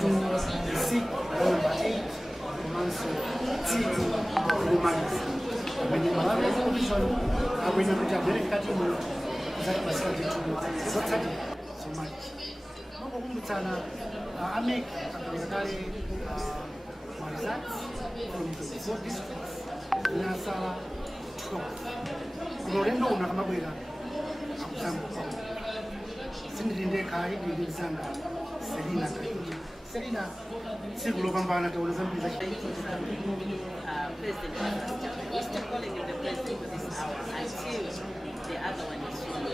to seek number 8 komanso tsiti kumaliza pamene Malawi Commission akwena kuti abwere mkati mu zakupasika ndithu zotsatira zomanji makukumbutsana MEC apereka kale results from the 4 districts nasala 12 kulolendo unakamabwera akusango sindilindeka idilizanga Selina siku lopambana tauleza mbili za President we're still calling him the president for this hour until the other one is sworn.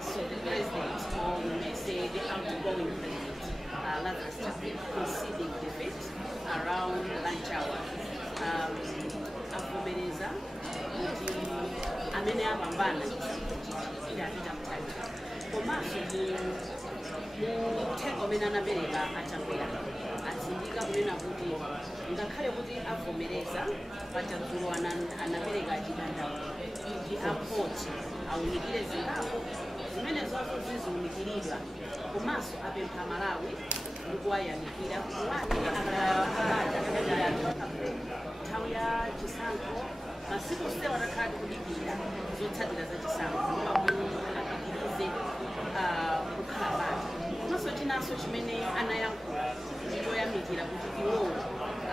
So the president, or we may say the outgoing president, Lazarus Chakwera, conceding defeat around lunch hour. Avumeleza kuti amene apambana idapita mthatha komanso muthenga umene anapereka Chakwera atsindika kunena kuti ngakhale kuti avomereza pachadzulo anapereka chidandaulo kuti apoti awunikire zingapo zimene zonse ziziwunikiridwa komanso apempha Malawi ndikuwayamikira kuti nthawi ya chisankho masiku sewa atakhala tikudikira zotsatira za chisankho apitirize kukhala bata komanso chinanso chimene anayankhula ndikoyamikira kuti iwowo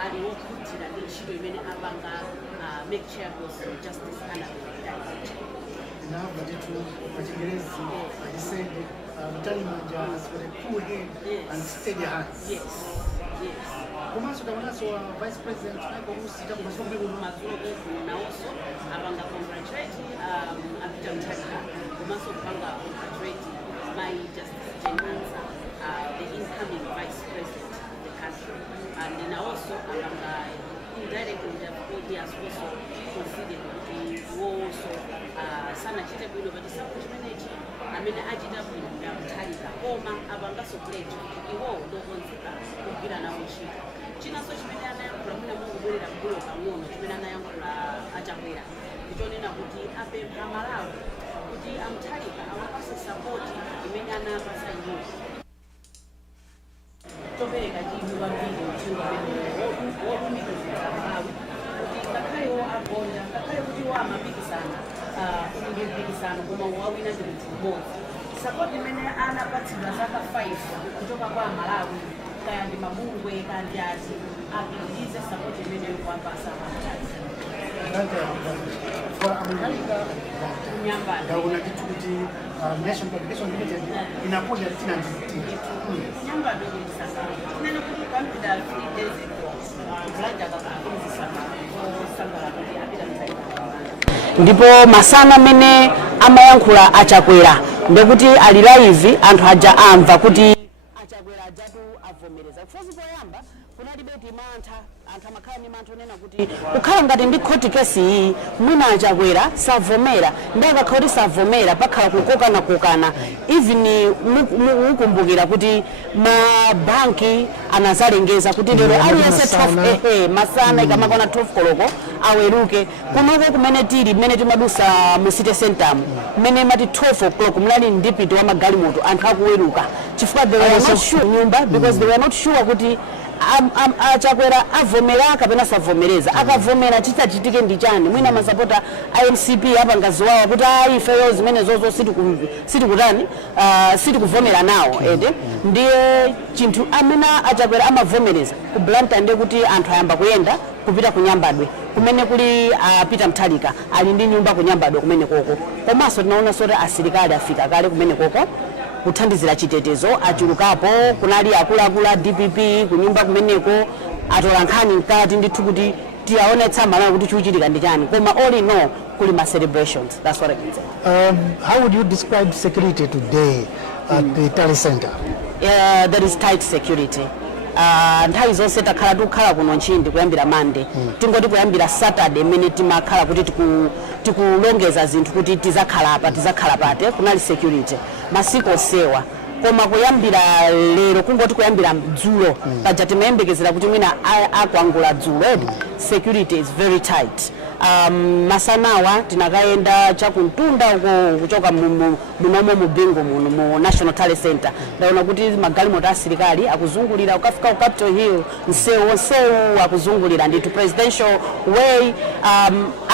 ali wokhutira ndi ntchito imene apanga MEC chairperson Justice Now, but it I said, Mutharika has got a cool head and steady hands. Yes. Komanso taonanso Vice President naikomusita kumasombe also abanga congratulate Peter Mutharika komanso kubanga congratulate my Justice General, the incoming Vice President of the country, and then also abanga indirectly he has also considered the also sana chite bwino but supplementary amene achita bwino ya Mutharika koma abanga supplement iwo ndokonzeka kugira na mushika chinanso chimene anayankhula muna mukubwerera mbuyo pang'ono chimene anayankhula Chakwera kuchonena kuti apempha Malawi kuti Mutharika awapase support imene anapasa iwo topereka chinthu kwambiri mchinga wolumikizira Malawi kuti ngakhayo agonja ngakhale kuti wamapikisana ungipikisana koma wawina ndikuti umodzi support imene anapatsidwa zaka 5 kuchoka kwa Malawi kaya ndi mabungwe kaya ndi ati apitirize support imene wapasa Mutharika for Mutharika nyambani ndaona kitu kuti National Education Limited inapoja tina ndizitini nyambani sasa nene kuti kwambida 3 days ago kulaja kakafunzisana osangala kuti apita Mutharika ndipo masana mene amayankhula Chakwera ndekuti ali live anthu aja amva kuti Chakwera ajatu avomereza kufuzi poyamba kunalibe mantha anthu amakhala ndi mantha onena kuti kukhala ngati ndi court case iyi mwina Chakwera savomera ndakakhala kuti savomera pakhala kukokana even mukumbukira kuti mabanki anazalengeza kuti lero aliyense 12 masana ikamakona 12 koloko aweruke kunoko kumene tili mmene timadusa mu city center mmene mati 12 o'clock mlali ndipiti wa magalimoto anthu akuweruka chifukwa they were not sure nyumba because they were not sure kuti Chakwera avomera kapena savomereza akavomera chitachitike ndi chani mwina masapota MCP apanga ziwawa kuti ifeyo zimene zozo sitikutani sitikuvomera nawo ede ndiye chinthu amene Chakwera amavomereza ku Blantyre kuti anthu ayamba kuyenda kupita kunyambadwe kumene kuli Peter Mutharika ali ndi nyumba kunyambadwe kumene koko komanso tinaona soti asilikali afika kale kumene koko kuthandizira chitetezo achulukapo kunali akuluakulu DPP kunyumba kumeneko atola nkhani mkati ndithu kuti tiyaonetsa Malawi kuti chikuchitika ndi chani koma all in all kuli ma celebrations. That's what I can say. How would you describe security today at the Tally Center? There is tight security. Nthawi zonse takhala tikukhala kuno Nchindi kuyambira Monday tingoti kuyambira Saturday mmene timakhala kuti tikulongeza zinthu kuti tizakhala pate kunali security masiku osewa koma kuyambira lero kungoti kuyambira dzulo paja timayembekezera kuti mwina akwangula dzulo security is very tight masanawa tinakaenda chakuntunda uko kuchoka munomo mubingo mu National Talent Center ndaona kuti magalimoto asilikali akuzungulira ukafika ku Capitol Hill nsewu akuzungulira ndi to presidential way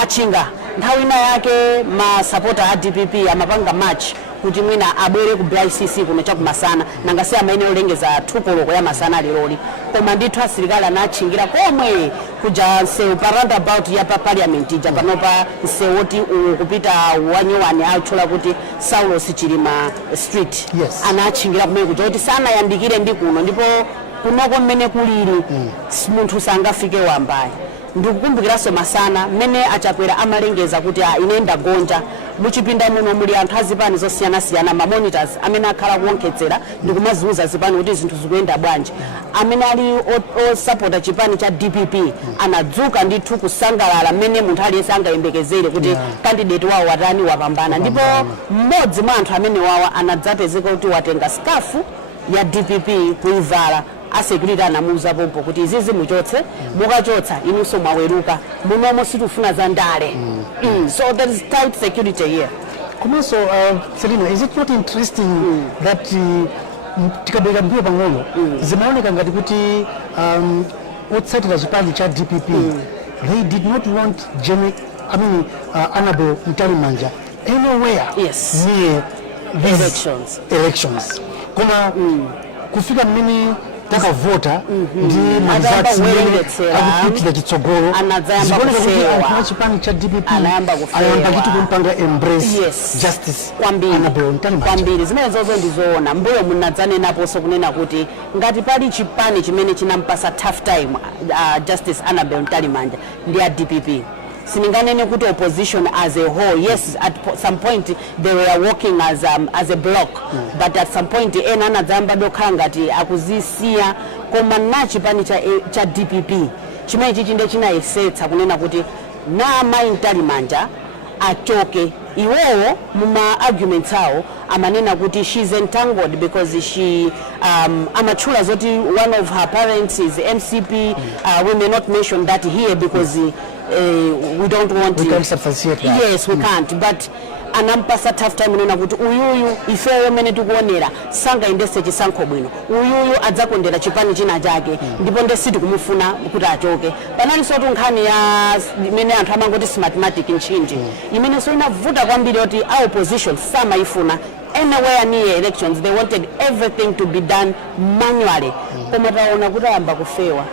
achinga nthawi ina yake ma supporter a DPP amapanga match kuti mwina abwere ku BICC kuno chakumasana nangasi amayenera olengeza thukoloko ya masana liroli koma ndithu asilikali anachingira komwe kuja nsewu pa roundabout ya pa parliament ija panopa nsewu oti kupita wanyewani atchula kuti Saulos Chilima Street anachingira kumene kuja kuti sana yandikire ndi kuno ndipo kunoko mmene kulili munthu sangafike wambaye ndikukumbukiranso masana mmene achakwera amalengeza kuti ine ndagonja muchipinda muno muli anthu azipani zosiyana-siyana ma monitors amene akhala kuonkhetsera ndikumaziuza zipani kuti zinthu zikuyenda bwanji amene ali osapota chipani cha DPP anadzuka ndithu kusangalala mmene munthu aliyense angayembekezere kuti candidate wawo watani wapambana ndipo mmodzi mwa anthu amene wawa anadzapezeka kuti watenga skafu ya DPP kuivala asecurity anamuuza pompo kuti izizi muchotse mukachotsa inunso mwaweruka munomo sitifuna za ndale so there is tight security here. Komanso Selina, is it not interesting that tikabwera mbuyo pang'ono zimaoneka ngati kuti otsatira chipani cha DPP they did not want Honorable Mutalimanja anywhere near these elections. Koma kufika mmene takavota ndi mazatsi akupitira chitsogolo zikuoneka kuti anthu achipani cha DPP ayamba kitu kumpanga embrace justice kwambiri zimene zozo ndizoona mbuyo munadzanenaponso kunena kuti ngati pali chipani chimene chinampasa tough time Justice Annabel Mtalimanja ndi a DPP sininganene kuti opposition as a whole yes at some point they were working as a block but at some point ena anadzamba dokhala ngati akuzisiya koma nachipani cha DPP chimene chichi ndiye chinayesetsa kunena kuti na Mai Mtalimanja achoke iwowo muma arguments awo amanena kuti she's entangled because she amatchula zoti one of her parents is MCP we may not mention that here because we don't want we can't substantiate that. Yes, we can't, but anampasa tough time nena kuti uyuyu ifeyo mene tikuonera sanga indese chisankho bwino uyuyu adzakondera chipani china chake ndipo ndesiti kumufuna kuti achoke panali sotu nkhani ya imene anthu amangoti mathematics nchinji imene so inavuta kwambiri kuti our opposition samaifuna anywhere near elections they wanted everything to be done manually koma taona kuti ayamba kufewa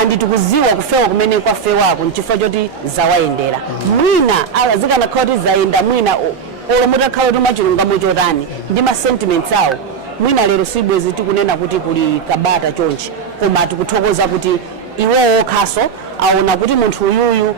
andi tikuziwa kufewa kumene kwafewako nchifukwa choti zawayendera mwina alazikana khoti zayenda mwina olomutakhala tumachilungamo chotani ndi ma sentiments awo mwina lero sibwezi tikunena kuti kuli kabata chonchi koma tikuthokoza kuti iwowo khaso aona kuti munthu uyuyu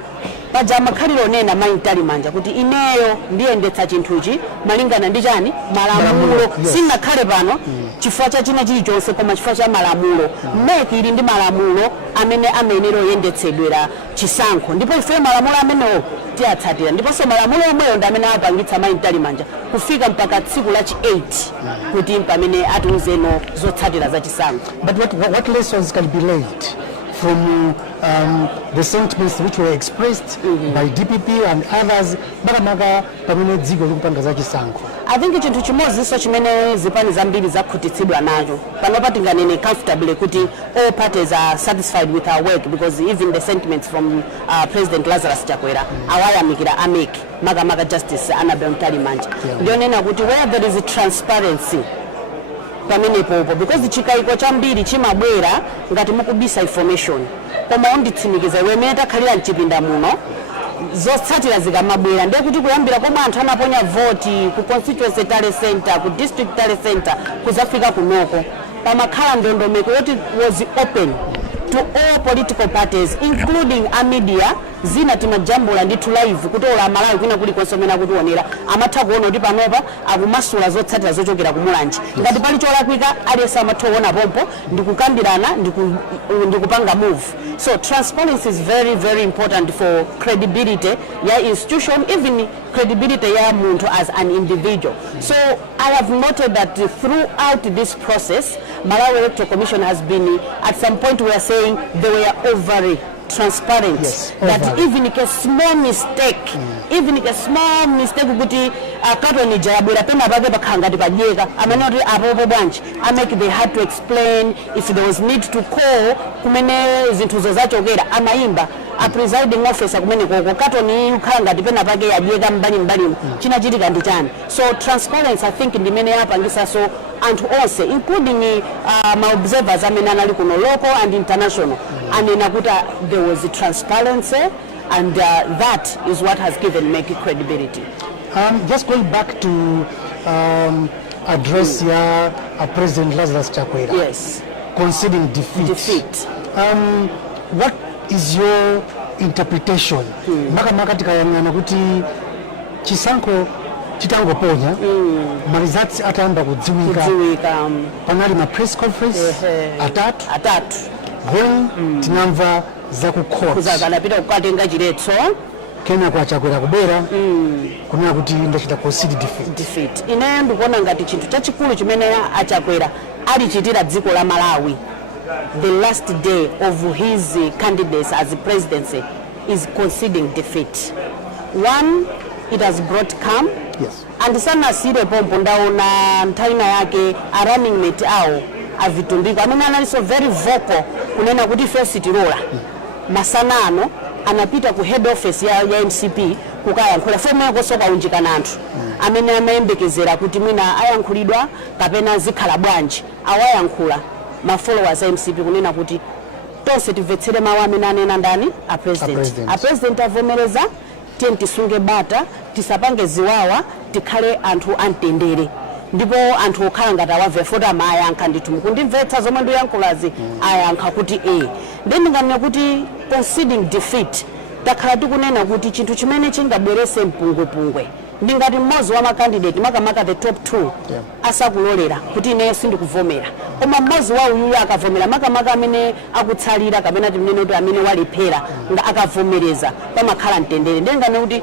paja makhaliro nena Mai Mtalimanja kuti ineyo ndiyendetsa chinthuchi malingana ndi chani malamulo sinakhale pano chifukwa cha china chilichonse koma chifukwa cha malamulo MEC ili ndi malamulo amene amenero yendetsedwera chisankho ndipo ife malamulo amenewo tiyatsatira ndiponso malamulo omweyo ndi amene apangitsa Mai Mtalimanja kufika mpaka tsiku la chi 8 kuti pamene atiuzeno zotsatira za chisankho. But what lessons can be learned from the sentiments which were expressed by DPP and others makamaka pamene dziko likupanga za chisankho? I think chinthu chimodzinso chimene zipani zambiri zakhutitsidwa nacho panopa tinganene comfortably kuti all parties are satisfied with our work because even the sentiments from President Lazarus Chakwera awayamikira MEC makamaka Justice Annabel Mtalimanja ndionena kuti where there is transparency pamene popo because chikayiko chambiri chimabwera ngati mukubisa information koma unditsimikiza iwe mene takhalira mchipinda muno zotsatira zikamabwera ndiye kuti kuyambira komwe anthu anaponya voti ku constituency talent center ku district talent center kuzafika kunoko pamakhala ndondomeko yoti was open to all political parties including a media zina timajambula ndithu live kuti ola Malawi kwina kuli konsomena kuti onera amatha kuona kuti panopa akumasula zotsatira zochokera kumulanji ngati pali cholakwika aliyense amatha kuona pompo ndikukambirana ndikupanga move so transparency is very very important for credibility ya institution even credibility ya muntu as an individual so I have noted that throughout this process Malawi Electoral Commission has been at some point we are saying they were overly transparent, that even a small mistake, even a small mistake kuti katoni jabura pena bage bakanga dibajeka amenoti abobo branch ameke they had to explain if there was need to call kumene zintuzo zachogera amaimba a presiding officer kumene koko katoni ukanga dipena bage yajeka mbali china chitika ndi chani. So transparency I think ndimene yapangisa so anthu onse including my observers amene anali kuno local and international anena kuti there was transparency and that is what has given MEC credibility. Just going back to address President Lazarus Chakwera. Yes. Conceding defeat. What is your interpretation? Maka tikayangana kuti chisankho chitangoponya results atamba kudziwika panali ma press conference atatu then tinamva za ku court kuzakanapita kukatenga chiletso kena kwa Chakwera kubera kunena kuti ndachita concede defeat. Ine ndikuona ngati chinthu chachikulu chimene Chakwera alichitira dziko la Malawi the last day of his candidacy as presidency is conceding defeat. One, it has brought calm. Yes. And sana sire pompo ndaona ntaina yake a running mate awo avitumbiko amene anali so very vocal kunena kuti first tirola masanano anapita ku head office ya MCP kukayankhula fomwe kosoka unjikana anthu amene amayembekezera kuti mwina ayankhulidwa kapena zikhala bwanji awayankhula ma followers a MCP kunena kuti tonse timvetsere mawu amene anena ndani a president avomereza tiye tisunge bata tisapange ziwawa tikhale anthu amtendere ndipo anthu okhala ngati awamve fota amayankha ndithu mukundimvetsa zomwe ndiyankhulazi ayankha kuti ndinganene kuti conceding defeat takhala tikunena kuti chinthu chimene chingabwerese mpungwepungwe ndingati mmodzi wa makandidate makamaka the top 2 asakulolera kuti ineyo sindikuvomera koma mmodzi wa uyuyo akavomera makamaka amene akutsalira kapena timnene kuti amene walephera nga akavomereza pamakhala mtendere ndingane kuti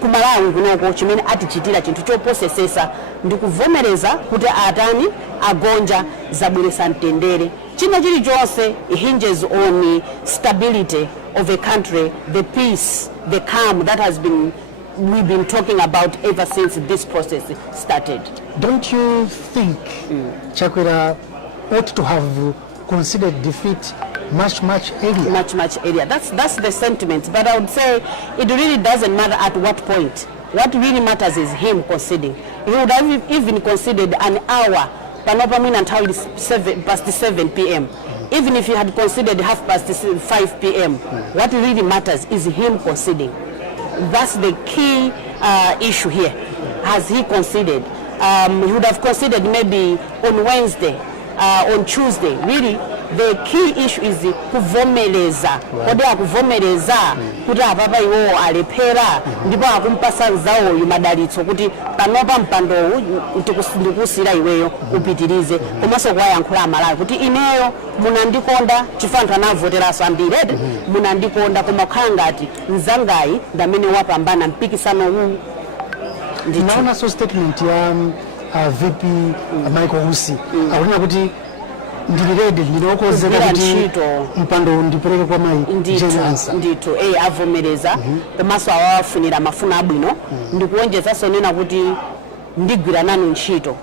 kumalawi kunoko chimene atichitira chinthu choposesesa ndikuvomereza kuti atani agonja zabweresa mtendere china chilichonse hinges on stability of a country, the peace, the calm that we've been talking about ever since this process started. Don't you think Chakwera ought to have considered defeat much earlier? Much earlier. That's the sentiment. But I would say it really doesn't matter at what point. What really matters is him conceding. He would have even considered an hour, until 7 p.m. Even if he had considered 5 p.m. What really matters is him conceding. That's the key issue here. Has he conceded? He would have considered maybe on Wednesday, on Tuesday. Really, the key issue is kuvomereza. Kodi akuvomereza kuti apapa iwo alephera ndipo akumpasa zawo yumadalitso kuti panopa mpando ndikusira iweyo upitirize komanso kwayankhula Malawi kuti ineyo munandikonda chifukwa anavoteraso ambiri munandikonda koma kukhala ngati mzangayi ndamene wapambana mpikisano huu. Ndinaona so statement ya VP Michael Husi akunena kuti ndilirede ndinokozeka kuti mpando ndipereke kwa mai ndito avomereza komanso awafunira mafuna abwino ndikuonjeza sonena kuti ndigwira nanu ntchito.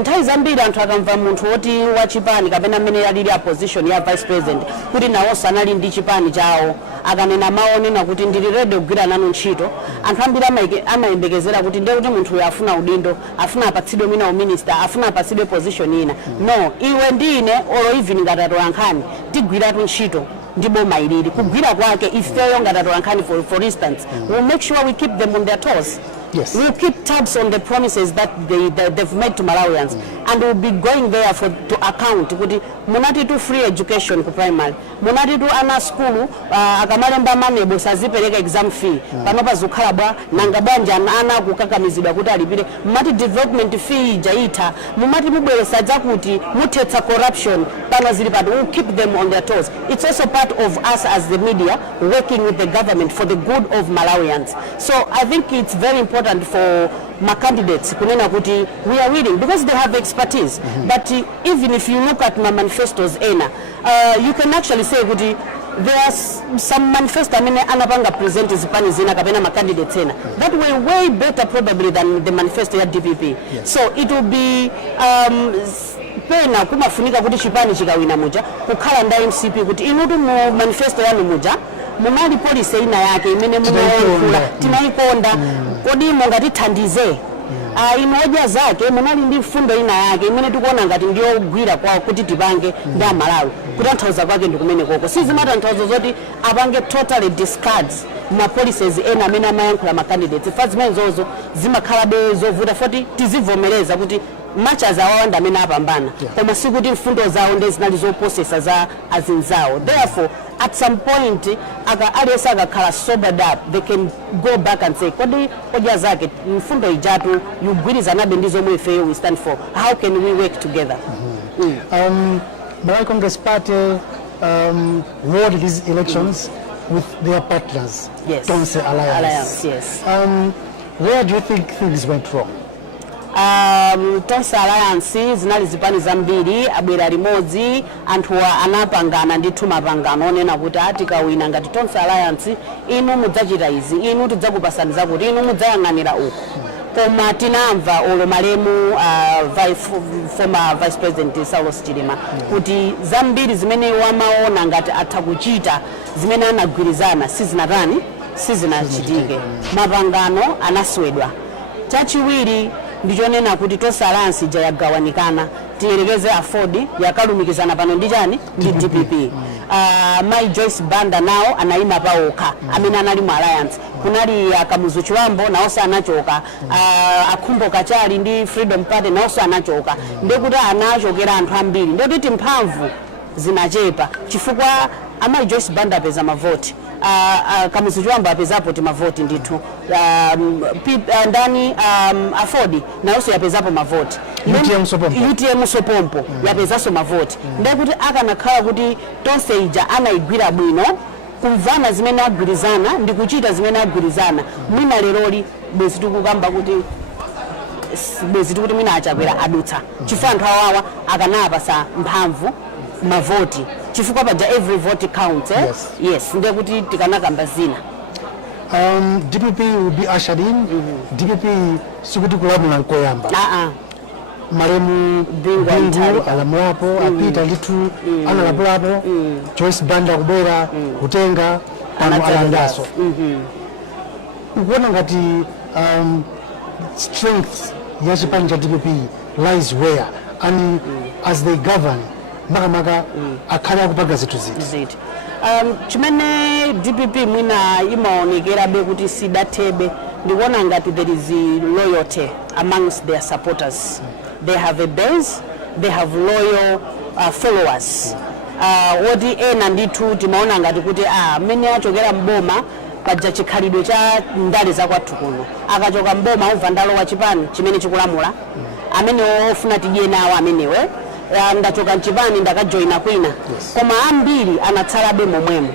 Nthawi zambiri anthu akamva munthu woti wachipani kapena amene alili opposition ya vice president kuti nawonso anali ndi chipani chawo akanena maonena kuti ndilirede kugwira nanu ntchito anthu ambiri amayembekezera kuti ndiye kuti munthu uyo afuna udindo afuna apatsidwe mwina uminister afuna apatsidwe position ina. No, iwe ndine olo even ngati atolankhani tigwiratu ntchito ndi boma ilili kugwira kwake ifeyo ngati atolankhani for instance we'll make sure we keep them on their toes. Yes. We'll keep tabs on the promises that they've made to Malawians and we'll be going there to account kuti munati to free education ku primary munati to ana school akamalemba manebo sazipereka exam fee panopa zikhala bwa nanga banja ana kukakamizidwa kuti alipire mumati development fee jaita mumati mubweresa kuti muthetsa corruption pano zili pati. We'll keep them on their toes. It's also part of us as the media working with the government for the good of Malawians. So I think it's very important for my candidates kunena kuti we are willing because they have expertise. But even if you look at my manifestos you can actually say kuti there are some manifesto anapanga present zipani zina kapena ma candidates ena that were way better probably than the manifesto ya DPP. Yes. So it will be pena kumafunika kuti chipani chikawina muja kukhala nda MCP kuti inutu mu manifesto yanu muja munali policy ina yake imene munayankhula tinaikonda kodi mungatithandize inoja zake munali ndi mfundo ina yake imene tikuona ngati ndiyo gwira kwa kuti tipange nda Malawi kutanthauza kwake ndikumene koko sizimatanthauza zoti apange totally discards ma policies ena amene amayankhula ma candidates fa zimene zozo zimakhala be zovuta foti tizivomereza kuti much as awanda amene apambana koma sikuti mfundo zawo ndi zinali zoposesa za azinzawo. Therefore at some point aliyesa akakhala sobered up they can go back and say kodi koja zake mfundo ijatu yugwirizanabe ndi zomwe ifeyo we stand for, how can we work together? Malawi Congress Party won these elections with their partners. Yes. Tonse Alliance. Yes. Where do you think things went wrong? Tonse Alliance zinali zipani zambiri abwera limodzi anthu anapangana ndithu mapangano onena kuti atikawina ngati Tonse Alliance inu mudzachita izi, inu tidzakupasani zakuti, inu mudzayang'anira uku. Koma tinamva olo malemu former Vice President Saulos Chilima kuti zambiri zimene wamaona ngati atha kuchita zimene anagwirizana sizinachitike, mapangano anaswedwa. Chachiwiri ndichonena kuti Tonse Alliance ija yagawanikana, tiyerekeze afford yakalumikizana pano ndi chani ndi DPP. Mai Joyce Banda nawo anayima paokha amene anali mu alliance, kunali Kamuzu Chiwambo nawonso anachoka, Akhumbo Kachali ndi Freedom Party nawonso anachoka, ndekuti anachokera anthu ambiri ndekuti mphamvu zinachepa chifukwa Mai Joyce Banda apeza mavoti, Kamuzu Chiwambo apezapo ti mavoti ndithu, ndani afford nawonso yapezapo mavoti, UTM Sopompo yapezaso mavoti, ndekuti akanakhala kuti Tonse ija anayigwira bwino kumvana zimene agwirizana ndi kuchita zimene agwirizana, mwina leroli bwezi tikukamba kuti mwina achakwera adutsa chifukwa anthu awawa akanapasa mphamvu mavoti chifukwa paja every vote counts. Yes, ndekuti tikanakamba zina. DPP will be ushered in. DPP sikuti kulamula nkoyamba. Malemu Bingu alamulapo, apita litu analapulapo, Joyce Banda kubera kutenga alandaso. Ukuona ngati strength ya chipani cha DPP lies where, and as they govern makamaka akhala kupanga zithu ziti. Chimene DPP mwina imaonekera be kuti sidathebe ndikuona ngati there is loyalty amongst their supporters. They have a base, they have loyal followers. Oti ena ndithu timaona ngati kuti amene achokera mboma paja chikhalidwe cha ndale za kwathu kuno, akachoka mboma umva ndalo wa chipani chimene chikulamula, amene ofuna tidye nawo amenewe ndachoka mchipani ndakajoina kwina. Koma ambiri anatsalabe momwemo,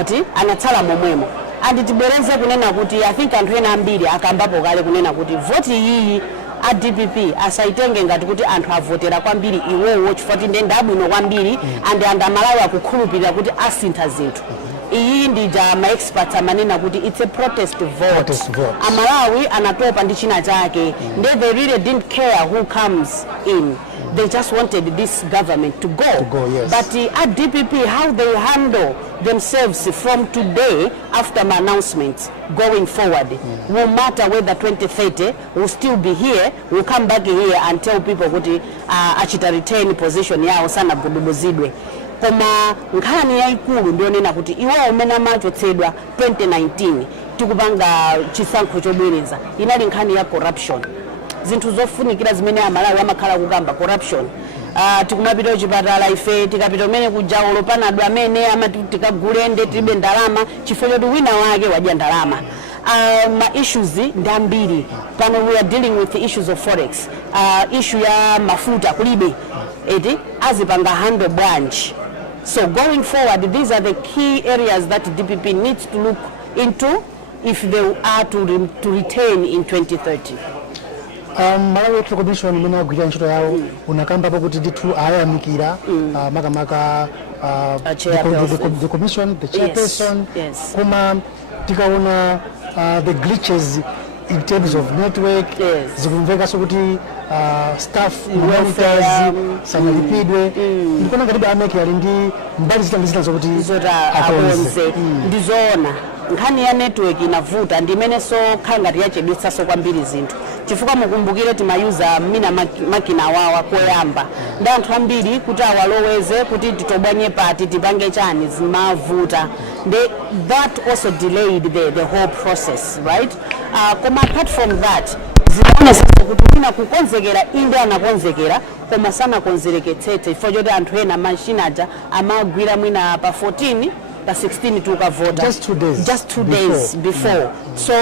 oti anatsala momwemo. Andi tibwereze kunena kuti I think anthu ena ambiri akambapo kale kunena kuti voti iyi a DPP asaitenge ngati kuti anthu avotera kwambiri iwowo chifukwa ndi ndabwino kwambiri and Malawi akukhulupirira kuti asintha zinthu. Iyi ndija ma experts amanena kuti it's a protest vote. Amalawi anatopa ndi china chake. They really didn't care who comes in. They just wanted this government to go. Yes. But at DPP, how they handle themselves from today after my announcement going forward will matter whether 2030 will still be here, will come back here and tell people kuti achita retain position yao sana budubuzidwe. Koma nkhani yaikulu ndionena kuti iwo umene amachotsedwa 2019 tikupanga chisankho chobwereza inali nkhani ya corruption. Zinthu zofunikira zimene Amalawi amakhala kukamba corruption. Tikumapita chipatala ife tikapita mene kujaolo panadu amene amati tikagulende tibe ndalama chifukwa kuti wina wake wadya ndalama. Ma issues ndambiri pano we are dealing with the issues of forex, issue ya mafuta kulibe eti azipanga handle branch. So going forward, these are the key areas that DPP needs to look into if they are to retain in 2030. Malawi Electoral Commission muna gwira ntchito yawo unakamba kuti ndithu ayamikira makamaka the commission, the chairperson, kuma tikaona the glitches in terms of network, zikumveka sokuti staff monitors sanalipidwe ndikona ngati ameke ali ndi mbali zina zokuti akonze ndizoona nkhani ya network inavuta ndimene so khangati yachedwetsa so kwambiri zinthu chifukwa mukumbukire timayuza mina makina awawa koyamba ndi anthu ambiri kuti awaloweze kuti titobwanye pati tipange chani zimavuta that also delayed the whole process, right? Koma apart from that zinaonesa kuti mina kukonzekera inde anakonzekera koma sana konzereketsetse ifo choti anthu ena machine aja amagwira mwina pa 14 pa 16 tukavota just 2 days before. So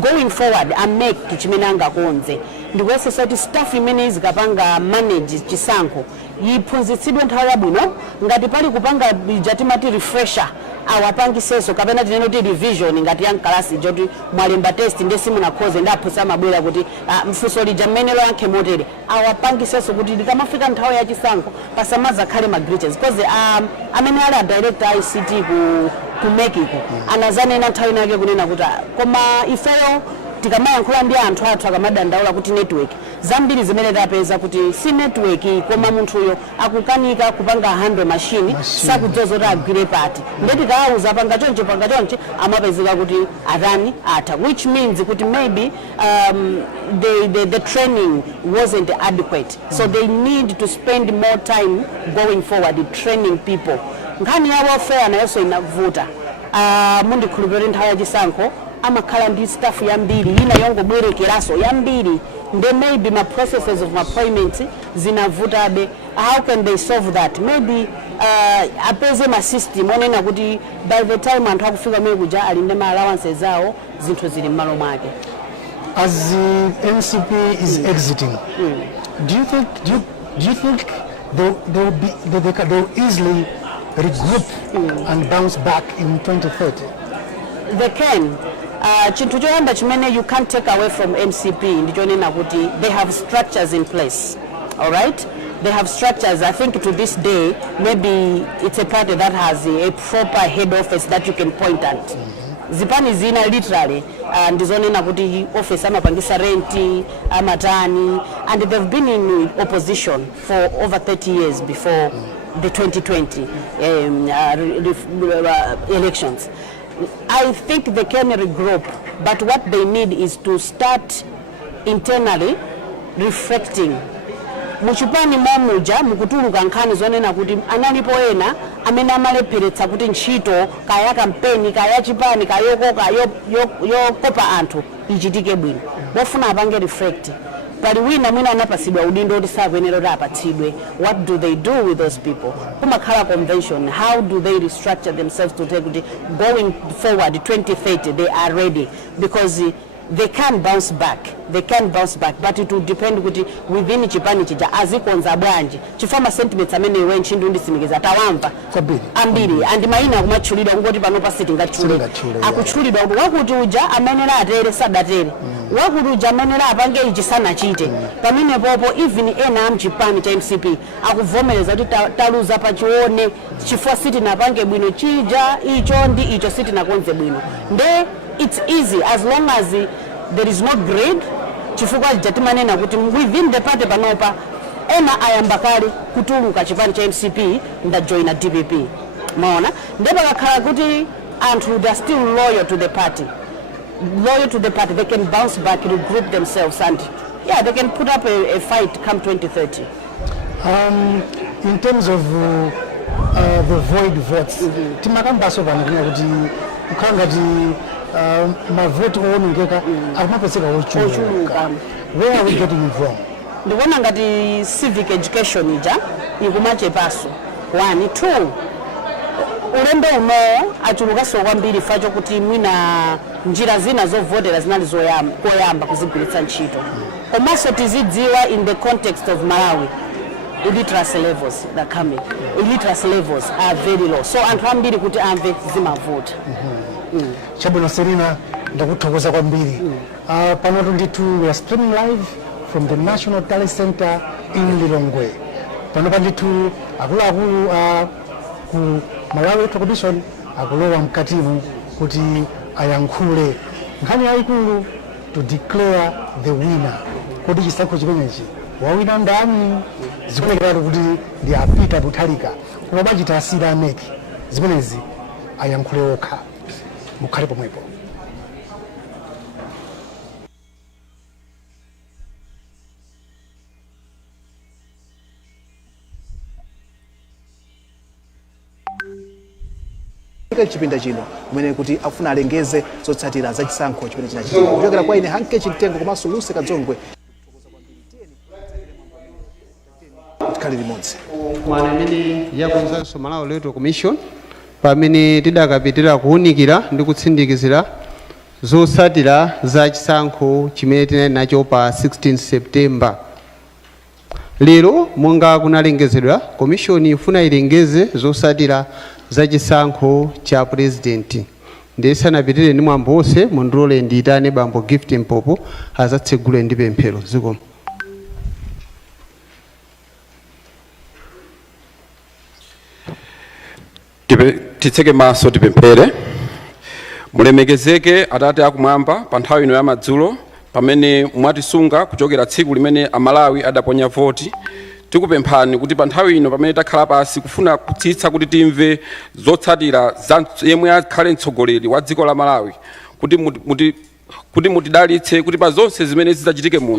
going forward MEC chimene angakonze ndikuyesesa kuti staff imene izikapanga manage chisankho yiphunzitsidwe nthawi yabwino ngati pali kupanga timati refresher awapangiseso kapena tinene kuti revision ngati yankalasi joti mwalemba test ndesi munakhoze ndaphunzitsa mabwera kuti mfunso lija mmene loyankhe motere awapangiseso kuti likamafika nthawi ya chisankho pasamaza khale glitches because amene ali a director ICT ku MEC anazanena nthawi nake kunena kuti koma ifeyo tikamayankhula ndi anthu athu akamadandaula kuti network zambiri zimene tapeza kuti si network koma munthuyo akukanika kupanga 100 machine sakudzoza kuti agwire pati ndeti kaauza panga chonche amapezeka kuti atani atha which means kuti maybe the training wasn't adequate so they need to spend more time going forward training people nkhani ya welfare nayonso inavuta mundikhulupirira nthawi ya chisankho amakhala ndi staff yambiri ina yongobwerekeraso yambiri nde maybe my processes of appointment zinavutabe. How can they solve that? Maybe apeze ma system onena kuti by the time anthu akufika mwe kuja ali ndi ma allowances zawo zinthu zili mmalo mwake. As the MCP is exiting, do you think they will easily regroup and bounce back in 2030? They can. Chinthu choyamba chimene you can't take away from MCP ndichonena kuti they have structures in place. All right? They have structures. I think to this day, maybe it's a party that has a proper head office that you can point at. Zipani zina literally ndizonena kuti office amapangisa renti amatani and they've been in opposition for over 30 years before the 2020 elections. I think they can regroup, but what they need is to start internally reflecting. Muchipani momuja mukutuluka nkhani zonena kuti analipo ena amene amalepheretsa kuti ntchito kaya kampeni kaya chipani kayokoka yokopa anthu ichitike bwino bofuna apange reflect pali wina mwina anapasidwa udindo kuti sakuyenera kuti apatsidwe. What do they do with those people? Kumakhala convention, how do they restructure themselves to take going forward 2030 they are ready because they can bounce back. They can bounce back, but it will depend within chipani chija azikonza bwanji chifama sentiments amene iwe nchindu ndisimikiza tawamva ambiri and maina kumachulidwa ngoti pano pa sitting ngachulidwa akuchulidwa kuti wakuti uja amene la atere sadatere wakuti uja amene la apange ichi sana chite pamene popo even ena amchipani cha MCP akuvomereza kuti taluza pachione chifwa siti napange bwino chija icho ndi icho siti nakonze bwino nde it's easy as long as there is no grade chifukwa jatimanena kuti within the party panopa ena ayambakali kutuluka chipani cha MCP nda join a DPP maona ndeba kakhala kuti anthu they are still loyal to the party they can bounce back, regroup themselves and yeah they can put up a fight come 2030. In terms of the void votes timakambaso vanakuna kuti ukangati mavoti oonongeka akumapeseka ochuluka. Where are we getting it wrong? Ndikuona ngati civic education ija ikumachepaso 1 2 ulembe uno achulukaso kwambiri facho kuti mwina njira zina zovotera zinali koyamba kuzigwiritsa ntchito komanso tizidziwa in the context of Malawi illiteracy levels that coming illiteracy levels are very low so anthu ambiri kuti amve zimavota. Chabwino Serena ndakuthokoza kwambiri. Pano 22 we are streaming live from the National Talent Center in Lilongwe. Pano 22 akulu ku Malawi Electoral Commission akulowa mkatimu kuti ayankhule nkhani yayikulu to declare the winner. Kodi chisankho chimenechi wawina ndani? Zikuonekera kuti ndi a Peter Mutharika koma bachita asira MEC. Zimenezi ayankhule okha, mukhale pomwepo. Chipinda chino kumene kuti afuna alengeze zotsatira za chisankho chimene chinachitika kuchokera kwa ine Hanke Chimtengo komanso Luse Kadzongwe kali limodzi mwana imene yakonzanso Malawi Electoral Commission pamene tidakapitira kuwunikira ndi kutsindikizira zotsatira za chisankho chimene tinali nacho pa 16 September. Lero monga kunalengezedwa komishoni ifuna ilengeze zotsatira za chisankho cha president. Ndisanapitire ndi mwambo wonse mundilole ndiyitane bambo Gift Mpopo azatsegule ndi pemphero. Zikomo. Titseke maso tipemphere. Mulemekezeke Atate akumwamba pa nthawi ino ya madzulo pamene mwatisunga kuchokera tsiku limene Amalawi adaponya voti. Tikupemphani kuti pa nthawi ino pamene takhala pasi kufuna kutsitsa kuti timve zotsatira za yemwe akhale mtsogoleri wa dziko la Malawi kuti mutidalitse kuti pa zonse zimene zidzachitike muno